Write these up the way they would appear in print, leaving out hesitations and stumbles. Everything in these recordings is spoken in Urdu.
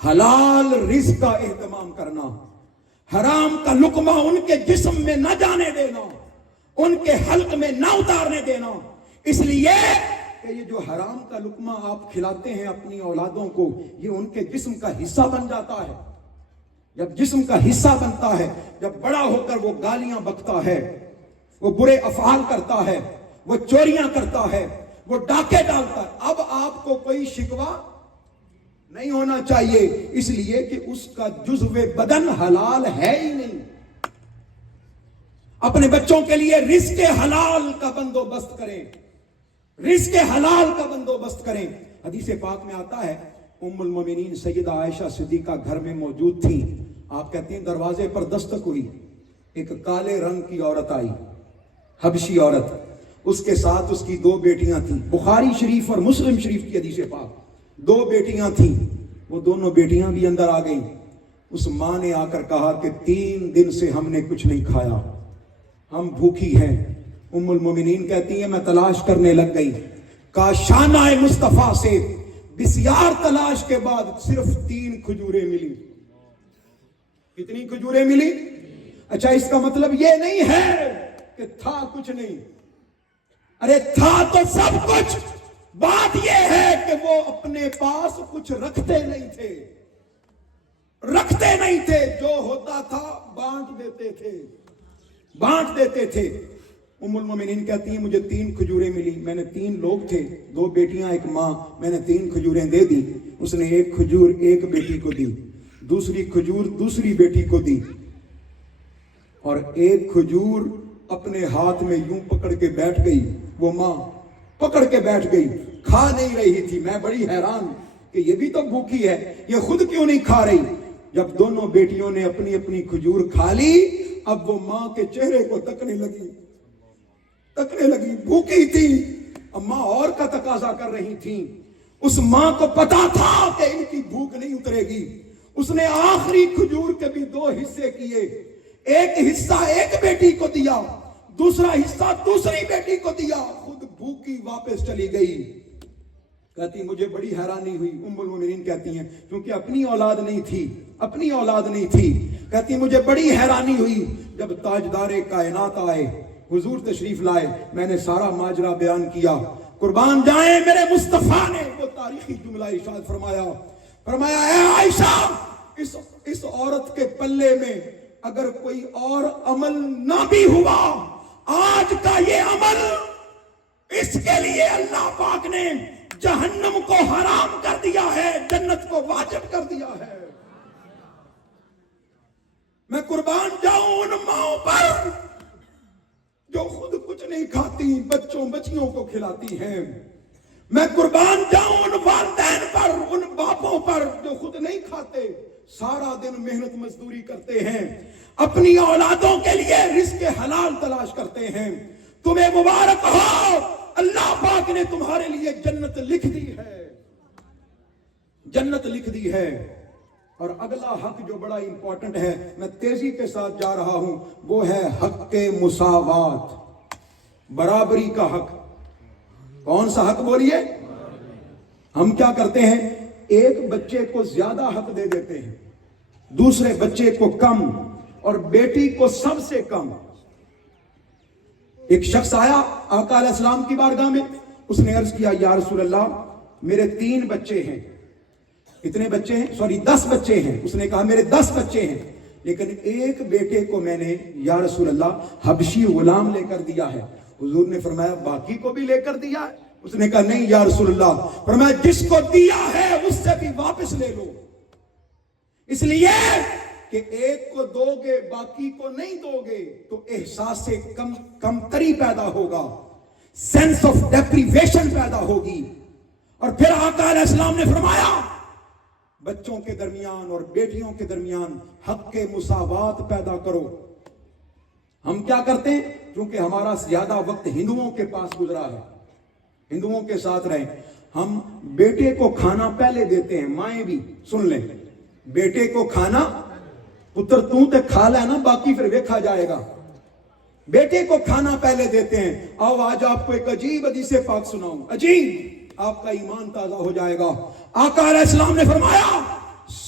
حلال رزق کا اہتمام کرنا، حرام کا لقمہ ان کے جسم میں نہ جانے دینا، ان کے حلق میں نہ اتارنے دینا. اس لیے کہ یہ جو حرام کا لقمہ آپ کھلاتے ہیں اپنی اولادوں کو، یہ ان کے جسم کا حصہ بن جاتا ہے. جب جسم کا حصہ بنتا ہے، جب بڑا ہو کر وہ گالیاں بکتا ہے، وہ برے افعال کرتا ہے، وہ چوریاں کرتا ہے، وہ ڈاکے ڈالتا ہے، اب آپ کو کوئی شکوہ نہیں ہونا چاہیے، اس لیے کہ اس کا جزو بدن حلال ہے ہی نہیں. اپنے بچوں کے لیے رزق حلال کا بندوبست کریں، رزق حلال کا بندوبست کریں. حدیث پاک میں آتا ہے ام المومنین سیدہ عائشہ صدیقہ گھر میں موجود تھی. آپ کہتے ہیں دروازے پر دستک ہوئی، ایک کالے رنگ کی عورت آئی، حبشی عورت، اس کے ساتھ اس کی 2 بیٹیاں تھیں. بخاری شریف اور مسلم شریف کی حدیث پاک، 2 بیٹیاں تھیں، وہ دونوں بیٹیاں بھی اندر آ گئیں. اس ماں نے آ کر کہا کہ 3 دن سے ہم نے کچھ نہیں کھایا، ہم بھوکی ہیں. ام المومنین کہتی ہیں میں تلاش کرنے لگ گئی، کاشانہ مصطفیٰ سے بسیار تلاش کے بعد صرف 3 کھجوریں ملی. کتنی کھجوریں ملی؟ اچھا، اس کا مطلب یہ نہیں ہے کہ تھا کچھ نہیں، ارے تھا تو سب کچھ. بات یہ ہے کہ وہ اپنے پاس کچھ رکھتے نہیں تھے، جو ہوتا تھا بانٹ دیتے تھے. ام المومنین کہتی ہیں مجھے 3 کھجوریں ملی، میں نے 3 لوگ تھے، 2 بیٹیاں 1 ماں، میں نے 3 کھجوریں دے دی. اس نے 1 کھجور 1 بیٹی کو دی، دوسری کھجور دوسری بیٹی کو دی، اور 1 کھجور اپنے ہاتھ میں یوں پکڑ کے بیٹھ گئی. وہ ماں پکڑ کے بیٹھ گئی، کھا نہیں رہی تھی. میں بڑی حیران کہ یہ بھی تو بھوکی ہے، یہ خود کیوں نہیں کھا رہی. جب دونوں بیٹیوں نے اپنی اپنی کھجور کھا لی، اب وہ ماں کے چہرے کو تکنے لگی، بھوکی تھی. اب ماں اور کا تقاضا کر رہی تھی. اس ماں کو پتا تھا کہ ان کی بھوک نہیں اترے گی. اس نے آخری کھجور کے بھی 2 حصے کیے، 1 حصہ 1 بیٹی کو دیا، دوسرا حصہ دوسری بیٹی کو دیا. خود بھوکی واپس چلی گئی. کہتی مجھے بڑی حیرانی ہوئی. ام المومنین کہتی ہیں کیونکہ اپنی اولاد نہیں تھی. کہتی مجھے بڑی حیرانی ہوئی جب تاجدار کائنات آئے، حضور تشریف لائے، میں نے سارا ماجرا بیان کیا. قربان جائیں میرے مصطفیٰ نے وہ تاریخی جملہ ارشاد فرمایا اے عائشہ، اس عورت کے پلے میں اگر کوئی اور عمل نہ بھی ہوا، آج کا یہ عمل اس کے لیے اللہ پاک نے جہنم کو حرام کر دیا ہے، جنت کو واجب کر دیا ہے. میں قربان جاؤں ان ماؤں پر جو خود کچھ نہیں کھاتی، بچیوں کو کھلاتی ہیں. میں قربان جاؤں ان والدین پر، ان باپوں پر جو خود نہیں کھاتے، سارا دن محنت مزدوری کرتے ہیں، اپنی اولادوں کے لیے رزق حلال تلاش کرتے ہیں. تمہیں مبارک ہو، اللہ پاک نے تمہارے لیے جنت لکھ دی ہے. اور اگلا حق جو بڑا امپورٹنٹ ہے، میں تیزی کے ساتھ جا رہا ہوں، وہ ہے حق مساوات، برابری کا حق. کون سا حق بولیے؟ ہم کیا کرتے ہیں، ایک بچے کو زیادہ حق دے دیتے ہیں، دوسرے بچے کو کم، اور بیٹی کو سب سے کم. ایک شخص آیا آقا علیہ السلام کی بارگاہ میں، اس نے عرض کیا یا رسول اللہ میرے 3 بچے ہیں. کتنے بچے ہیں؟ 10 بچے ہیں. اس نے کہا میرے 10 بچے ہیں، لیکن ایک بیٹے کو میں نے یا رسول اللہ حبشی غلام لے کر دیا ہے. حضور نے فرمایا باقی کو بھی لے کر دیا ہے؟ اس نے کہا نہیں یا رسول اللہ. فرمایا جس کو دیا ہے اس سے بھی واپس لے لو، اس لیے کہ ایک کو دو گے باقی کو نہیں دو گے تو احساس کمتری پیدا ہوگا، سینس آف ڈیپریویشن پیدا ہوگی. اور پھر آقا علیہ السلام نے فرمایا بچوں کے درمیان اور بیٹیوں کے درمیان حق کے مساوات پیدا کرو. ہم کیا کرتے ہیں، کیونکہ ہمارا زیادہ وقت ہندوؤں کے پاس گزرا ہے، ہندوؤں کے ساتھ رہے، ہم بیٹے کو کھانا پہلے دیتے ہیں. مائیں بھی سن لیں، بیٹے کو کھانا پتر تو تے کھا لینا باقی پھر ویکھا جائے گا. بیٹے کو کھانا پہلے دیتے ہیں. آؤ آج آپ کو ایک عجیب حدیث پاک سناؤں، عجیب، آپ کا ایمان تازہ ہو جائے گا. آقا علیہ السلام نے فرمایا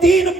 3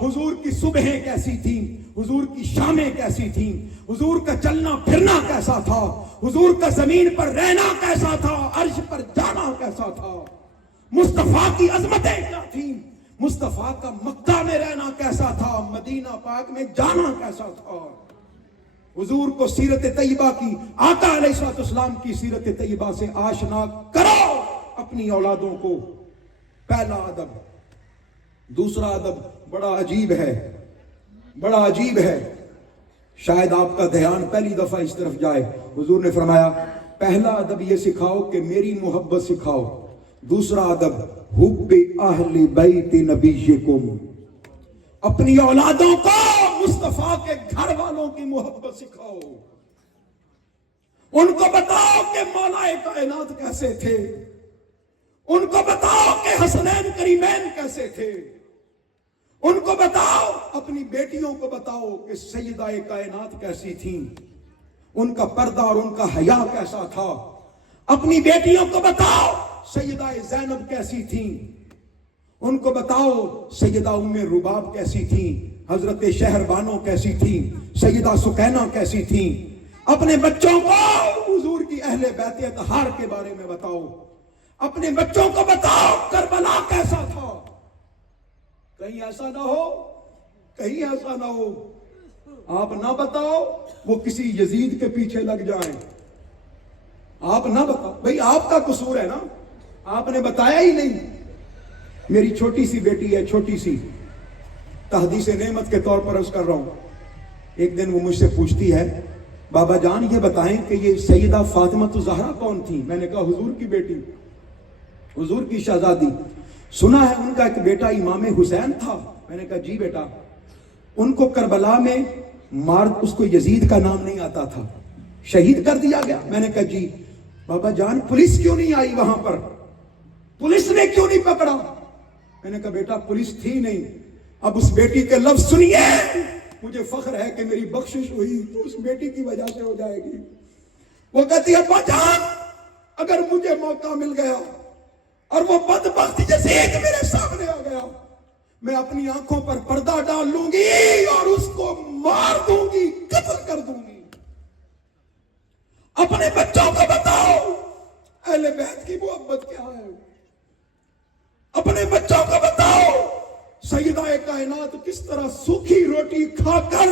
حضور کی صبحیں کیسی تھیں، حضور کی شامیں کیسی تھیں، حضور کا چلنا پھرنا کیسا تھا، حضور کا زمین پر رہنا کیسا تھا، عرش پر جانا کیسا تھا، مصطفیٰ کی عظمتیں کیا تھیں، مصطفیٰ کا مکہ میں رہنا کیسا تھا، مدینہ پاک میں جانا کیسا تھا۔ حضور کو سیرت طیبہ کی، آقا علیہ السلام کی سیرت طیبہ سے آشنا کرو اپنی اولادوں کو۔ پہلا ادب۔ دوسرا ادب بڑا عجیب ہے، بڑا عجیب ہے، شاید آپ کا دھیان پہلی دفعہ اس طرف جائے۔ حضور نے فرمایا پہلا ادب یہ سکھاؤ کہ میری محبت سکھاؤ، دوسرا ادب حب اہل بیت نبیکم، اپنی اولادوں کو مصطفیٰ کے گھر والوں کی محبت سکھاؤ، ان کو بتاؤ کہ مولا کائنات کیسے تھے، ان کو بتاؤ کہ حسنین کریمین کیسے تھے، ان کو بتاؤ، اپنی بیٹیوں کو بتاؤ کہ سیدہ کائنات کیسی تھیں، ان کا پردہ اور ان کا حیا کیسا تھا، اپنی بیٹیوں کو بتاؤ سیدہ زینب کیسی تھیں، ان کو بتاؤ سیدہ ام رباب کیسی تھیں، حضرت شہر بانو کیسی تھیں، سیدہ سکینہ کیسی تھیں، اپنے بچوں کو حضور کی اہل بیت اطہار کے بارے میں بتاؤ، اپنے بچوں کو بتاؤ کربلا کیسا تھا۔ کہیں ایسا نہ ہو، کہیں ایسا نہ ہو آپ نہ بتاؤ وہ کسی یزید کے پیچھے لگ جائیں، آپ نہ بتاؤ، بھئی آپ کا قصور ہے نا، آپ نے بتایا ہی نہیں۔ میری چھوٹی سی بیٹی ہے، چھوٹی سی، تحدیث نعمت کے طور پر عرض کر رہا ہوں، ایک دن وہ مجھ سے پوچھتی ہے بابا جان یہ بتائیں کہ یہ سیدہ فاطمہ الزہرا کون تھی؟ میں نے کہا حضور کی بیٹی، حضور کی شہزادی۔ سنا ہے ان کا ایک بیٹا امام حسین تھا؟ میں نے کہا جی بیٹا، ان کو کربلا میں اس کو یزید کا نام نہیں آتا تھا، شہید کر دیا گیا۔ میں نے کہا جی۔ بابا جان پولیس کیوں نہیں آئی وہاں پر، پولیس نے کیوں نہیں پکڑا؟ میں نے کہا بیٹا پولیس تھی نہیں۔ اب اس بیٹی کے لفظ سنیے، مجھے فخر ہے کہ میری بخشش ہوئی تو اس بیٹی کی وجہ سے ہو جائے گی۔ وہ کہتی ہے ابا جان اگر مجھے موقع مل گیا اور وہ بدبخت یزید میرے سامنے آ گیا، میں اپنی آنکھوں پر پردہ ڈال لوں گی اور اس کو مار دوں گی، قتل کر دوں گی۔ اپنے بچوں کو بتاؤ اہل بیت کی محبت کیا ہے، اپنے بچوں کو بتاؤ سیدہ کائنات کس طرح سوکھی روٹی کھا کر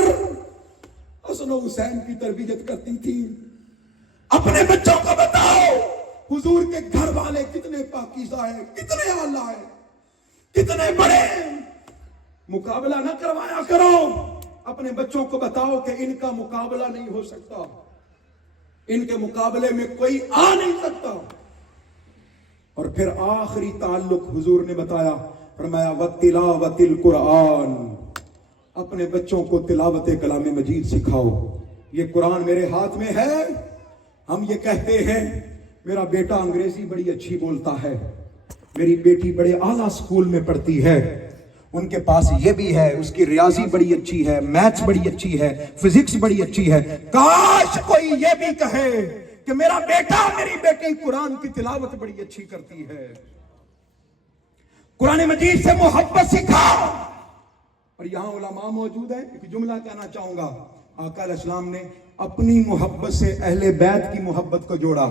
حسن و حسین کی تربیت کرتی تھی۔ اپنے بچوں کو بتاؤ حضور کے گھر والے کتنے پاکیزہ ہیں، کتنے اعلیٰ ہیں، کتنے بڑے ہیں۔ مقابلہ نہ کروایا کرو، اپنے بچوں کو بتاؤ کہ ان کا مقابلہ نہیں ہو سکتا، ان کے مقابلے میں کوئی آ نہیں سکتا۔ اور پھر آخری تعلق حضور نے بتایا، فرمایا وَتِلَاوَتِ الْقُرْآنِ، اپنے بچوں کو تلاوت کلام مجید سکھاؤ۔ یہ قرآن میرے ہاتھ میں ہے، ہم یہ کہتے ہیں میرا بیٹا انگریزی بڑی اچھی بولتا ہے، میری بیٹی بڑے اعلیٰ سکول میں پڑھتی ہے، ان کے پاس یہ بھی ہے، اس کی ریاضی بڑی اچھی ہے، میتھس بڑی اچھی ہے، فزکس بڑی اچھی ہے۔ کاش کوئی یہ بھی کہے کہ میرا بیٹا میری بیٹی قرآن کی تلاوت بڑی اچھی کرتی ہے۔ قرآن مجید سے محبت سکھاؤ۔ اور یہاں علماء موجود ہیں، ایک جملہ کہنا چاہوں گا، آقا علیہ السلام نے اپنی محبت سے اہل بیت کی محبت کو جوڑا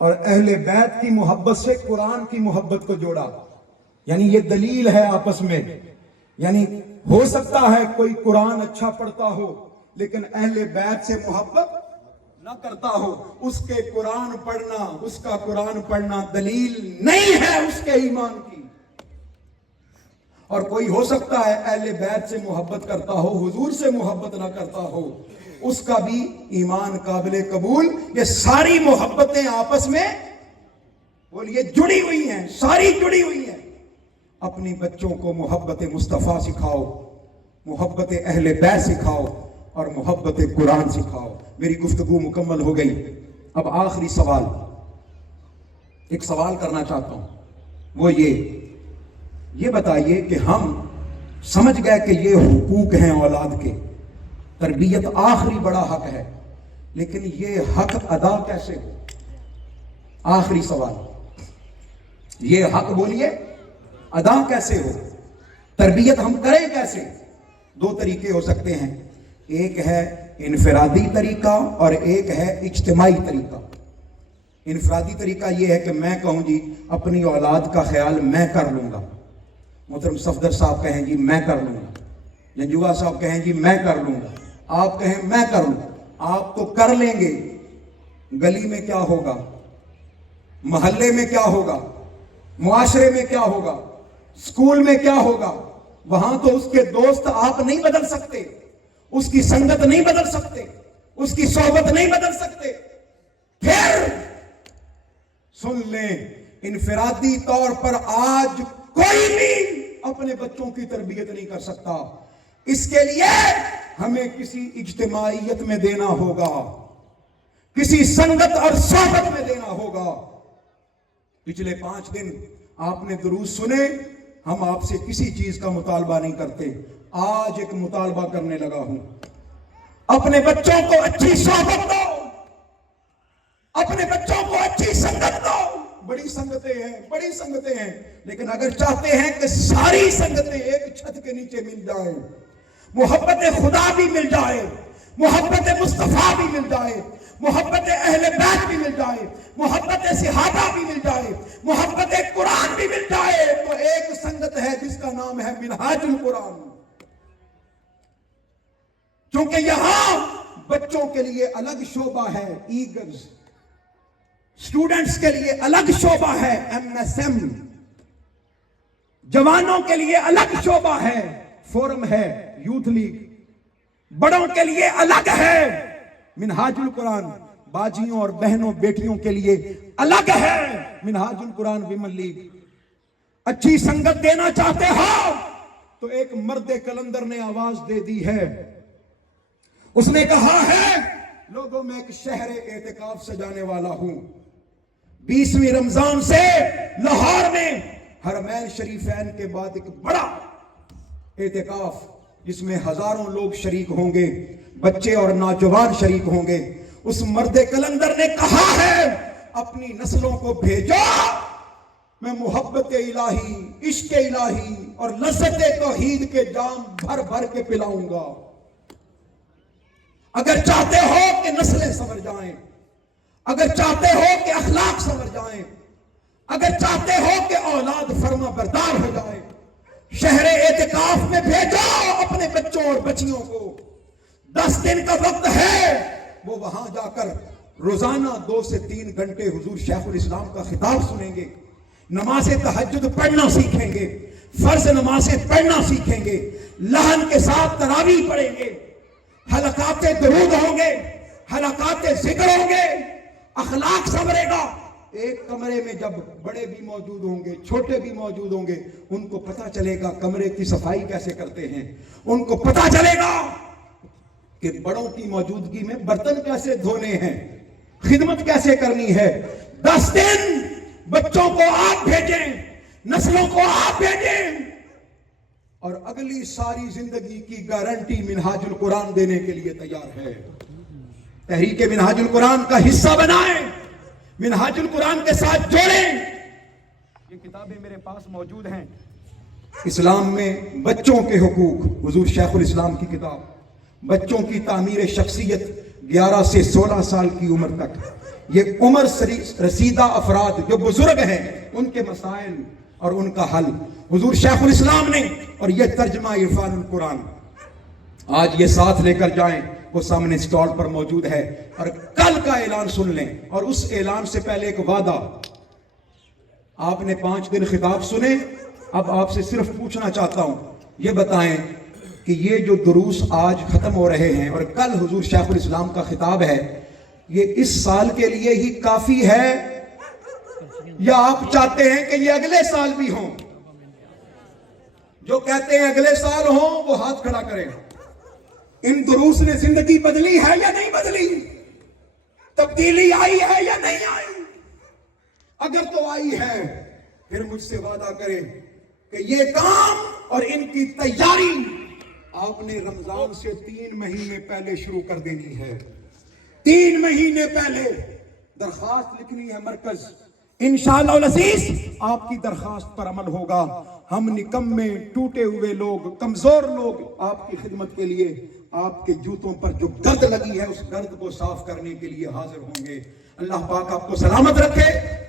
اور اہل بیت کی محبت سے قرآن کی محبت کو جوڑا، یعنی یہ دلیل ہے آپس میں۔ یعنی ہو سکتا ہے کوئی قرآن اچھا پڑھتا ہو لیکن اہل بیت سے محبت نہ کرتا ہو، اس کے قرآن پڑھنا، اس کا قرآن پڑھنا دلیل نہیں ہے اس کے ایمان کی۔ اور کوئی ہو سکتا ہے اہل بیت سے محبت کرتا ہو، حضور سے محبت نہ کرتا ہو، اس کا بھی ایمان قابل قبول۔ یہ ساری محبتیں آپس میں بولیے جڑی ہوئی ہیں، ساری جڑی ہوئی ہیں۔ اپنی بچوں کو محبت مصطفیٰ سکھاؤ، محبت اہل بیت سکھاؤ اور محبت قرآن سکھاؤ۔ میری گفتگو مکمل ہو گئی، اب آخری سوال، ایک سوال کرنا چاہتا ہوں، وہ یہ بتائیے کہ ہم سمجھ گئے کہ یہ حقوق ہیں اولاد کے، تربیت آخری بڑا حق ہے، لیکن یہ حق ادا کیسے ہو؟ آخری سوال، یہ حق بولیے ادا کیسے ہو؟ تربیت ہم کریں کیسے؟ دو طریقے ہو سکتے ہیں، ایک ہے انفرادی طریقہ اور ایک ہے اجتماعی طریقہ۔ انفرادی طریقہ یہ ہے کہ میں کہوں جی اپنی اولاد کا خیال میں کر لوں گا، محترم صفدر صاحب کہیں جی میں کر لوں گا، جنجوا صاحب کہیں جی میں کر لوں گا، آپ کہیں میں کر لوں۔ آپ تو کر لیں گے، گلی میں کیا ہوگا، محلے میں کیا ہوگا، معاشرے میں کیا ہوگا، اسکول میں کیا ہوگا؟ وہاں تو اس کے دوست آپ نہیں بدل سکتے، اس کی سنگت نہیں بدل سکتے، اس کی صحبت نہیں بدل سکتے۔ پھر سن لیں، انفرادی طور پر آج کوئی بھی اپنے بچوں کی تربیت نہیں کر سکتا، اس کے لیے ہمیں کسی اجتماعیت میں دینا ہوگا، کسی سنگت اور صحبت میں دینا ہوگا۔ پچھلے 5 دن آپ نے دروس سنے، ہم آپ سے کسی چیز کا مطالبہ نہیں کرتے، آج ایک مطالبہ کرنے لگا ہوں، اپنے بچوں کو اچھی صحبت دو، اپنے بچوں کو اچھی سنگت دو۔ بڑی سنگتیں ہیں، لیکن اگر چاہتے ہیں کہ ساری سنگتیں ایک چھت کے نیچے مل جائیں، محبت خدا بھی مل جائے، محبت مصطفیٰ بھی مل جائے، محبت اہل بیت بھی مل جائے، محبت صحابہ بھی مل جائے، محبت قرآن بھی مل جائے، تو ایک سنگت ہے جس کا نام ہے منہاج القرآن۔ کیونکہ یہاں بچوں کے لیے الگ شعبہ ہے ایگلز، اسٹوڈنٹس کے لیے الگ شعبہ ہے MSM، جوانوں کے لیے الگ شعبہ ہے فورم ہے یوتھ لیگ، بڑوں کے لیے الگ ہے منہاج القرآن، باجیوں اور بہنوں بیٹیوں کے لیے الگ ہے منہاج القرآن ویمن لیگ۔ اچھی سنگت دینا چاہتے ہو تو ایک مرد کلندر نے آواز دے دی ہے، اس نے کہا ہے لوگوں میں ایک شہر اعتکاف سجانے والا ہوں، 20ویں رمضان سے لاہور میں حرمین شریفین کے بعد ایک بڑا اعتکاف جس میں ہزاروں لوگ شریک ہوں گے، بچے اور نوجوان شریک ہوں گے۔ اس مرد کلندر نے کہا ہے اپنی نسلوں کو بھیجو، میں محبت الہی، عشق الہی اور لذت توحید کے جام بھر بھر کے پلاؤں گا۔ اگر چاہتے ہو کہ نسلیں سنور جائیں، اگر چاہتے ہو کہ اخلاق سنور جائیں، اگر چاہتے ہو کہ اولاد فرما بردار ہو جائے، شہر اعتکاف میں بھیجو اپنے بچوں اور بچیوں کو۔ 10 دن کا وقت ہے، وہ وہاں جا کر روزانہ 2 سے 3 گھنٹے حضور شیخ الاسلام کا خطاب سنیں گے، نماز تہجد پڑھنا سیکھیں گے، فرض نمازیں پڑھنا سیکھیں گے، لحن کے ساتھ تراویح پڑھیں گے، حلقات درود ہوں گے، حلقات ذکر ہوں گے، اخلاق سنورے گا۔ ایک کمرے میں جب بڑے بھی موجود ہوں گے، چھوٹے بھی موجود ہوں گے، ان کو پتہ چلے گا کمرے کی صفائی کیسے کرتے ہیں، ان کو پتہ چلے گا کہ بڑوں کی موجودگی میں برتن کیسے دھونے ہیں، خدمت کیسے کرنی ہے۔ 10 دن بچوں کو آپ بھیجیں، نسلوں کو آپ بھیجیں، اور اگلی ساری زندگی کی گارنٹی منہاج القرآن دینے کے لیے تیار ہے۔ تحریک منہاج القرآن کا حصہ بنائیں، منہاج القرآن کے ساتھ جوڑیں۔ یہ کتابیں میرے پاس موجود ہیں، اسلام میں بچوں کے حقوق، حضور شیخ الاسلام کی کتاب، بچوں کی تعمیر شخصیت 11 سے 16 سال کی عمر تک، یہ عمر رسیدہ افراد جو بزرگ ہیں ان کے مسائل اور ان کا حل حضور شیخ الاسلام نے، اور یہ ترجمہ عرفان القرآن آج یہ ساتھ لے کر جائیں، وہ سامنے سٹال پر موجود ہے۔ اور کل کا اعلان سن لیں، اور اس اعلان سے پہلے ایک وعدہ، آپ نے 5 دن خطاب سنے، اب آپ سے صرف پوچھنا چاہتا ہوں، یہ بتائیں کہ یہ جو دروس آج ختم ہو رہے ہیں اور کل حضور شیخ الاسلام کا خطاب ہے، یہ اس سال کے لیے ہی کافی ہے یا آپ چاہتے ہیں کہ یہ اگلے سال بھی ہوں؟ جو کہتے ہیں اگلے سال ہوں وہ ہاتھ کھڑا کریں۔ ان دروس نے زندگی بدلی ہے یا نہیں بدلی؟ تبدیلی آئی ہے یا نہیں آئی؟ اگر تو آئی ہے پھر مجھ سے وعدہ کریں کہ یہ کام اور ان کی تیاری آپ نے رمضان سے 3 مہینے پہلے شروع کر دینی ہے۔ 3 مہینے پہلے درخواست لکھنی ہے مرکز، انشاءاللہ العزیز آپ کی درخواست پر عمل ہوگا۔ ہم نکمے ٹوٹے ہوئے لوگ کمزور لوگ آپ کی خدمت کے لیے آپ کے جوتوں پر جو گرد لگی ہے اس گرد کو صاف کرنے کے لیے حاضر ہوں گے. اللہ پاک آپ کو سلامت رکھے.